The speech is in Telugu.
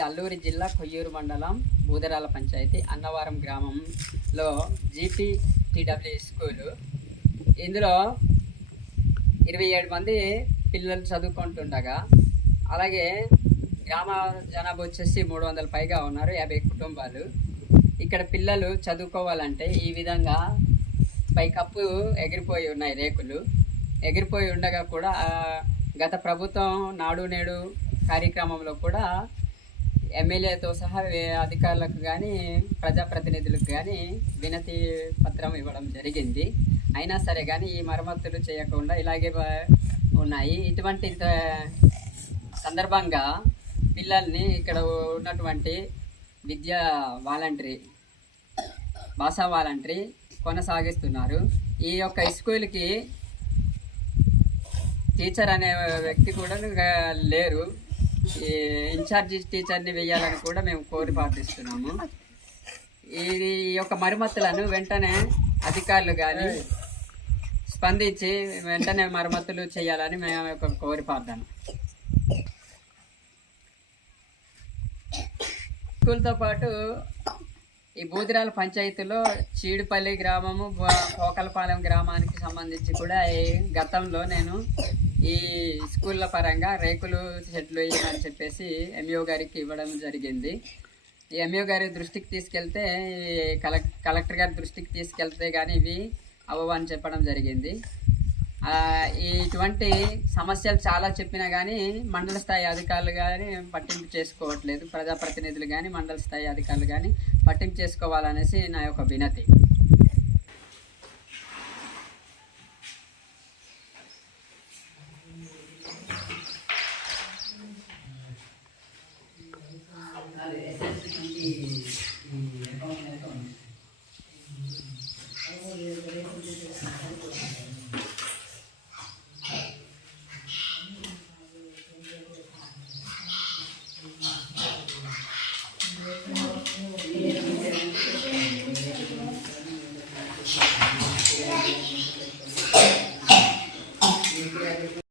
నల్గొండ జిల్లా కొయ్యూరు మండలం బూదరాల పంచాయతీ అన్నవరం గ్రామంలో జీపీ టీడబ్ల్యూ స్కూలు. ఇందులో ఇరవై ఏడు మంది పిల్లలు చదువుకుంటుండగా అలాగే గ్రామ జనాభా వచ్చేసి మూడు వందల పైగా ఉన్నారు యాభై కుటుంబాలు. ఇక్కడ పిల్లలు చదువుకోవాలంటే ఈ విధంగా పైకప్పు ఎగిరిపోయి ఉన్నాయి రేకులు. ఎగిరిపోయి ఉండగా కూడా గత ప్రభుత్వం నాడు నేడు కార్యక్రమంలో కూడా ఎమ్మెల్యేతో సహా అధికారులకు కానీ ప్రజాప్రతినిధులకు కానీ వినతి పత్రం ఇవ్వడం జరిగింది. అయినా సరే కానీ ఈ మరమ్మతులు చేయకుండా ఇలాగే ఉన్నాయి. ఇటువంటి సందర్భంగా పిల్లల్ని ఇక్కడ ఉన్నటువంటి విద్యా వాలంటరీ భాషా వాలంటరీ కొనసాగిస్తున్నారు. ఈ యొక్క స్కూల్కి టీచర్ అనే వ్యక్తి కూడా లేరు. ఇన్ఛార్జి టీచర్ని వేయాలని కూడా మేము కోరి పాటిస్తున్నాము. ఇది ఈ యొక్క మరమ్మతులను వెంటనే అధికారులు కానీ స్పందించి వెంటనే మరమ్మతులు చేయాలని మేము యొక్క కోరి పాడదాము స్కూల్తో పాటు ఈ బూదిరాల పంచాయతీలో చీడుపల్లి గ్రామము పోకలపాలెం గ్రామానికి సంబంధించి కూడా ఈ గతంలో నేను ఈ స్కూళ్ళ పరంగా రేకులు షెడ్లు వేయమని చెప్పేసి ఎంఈఓ గారికి ఇవ్వడం జరిగింది. ఈ ఎంఈఓ గారి దృష్టికి తీసుకెళ్తే కలెక్ కలెక్టర్ గారి దృష్టికి తీసుకెళ్తే కానీ ఇవి అవ్వవని చెప్పడం జరిగింది. ఇటువంటి సమస్యలు చాలా చెప్పినా కానీ మండల స్థాయి అధికారులు కానీ పట్టింపు చేసుకోవట్లేదు. ప్రజాప్రతినిధులు కానీ మండల స్థాయి అధికారులు కానీ పట్టింపు చేసుకోవాలనేసి నా యొక్క వినతి. 为什就是？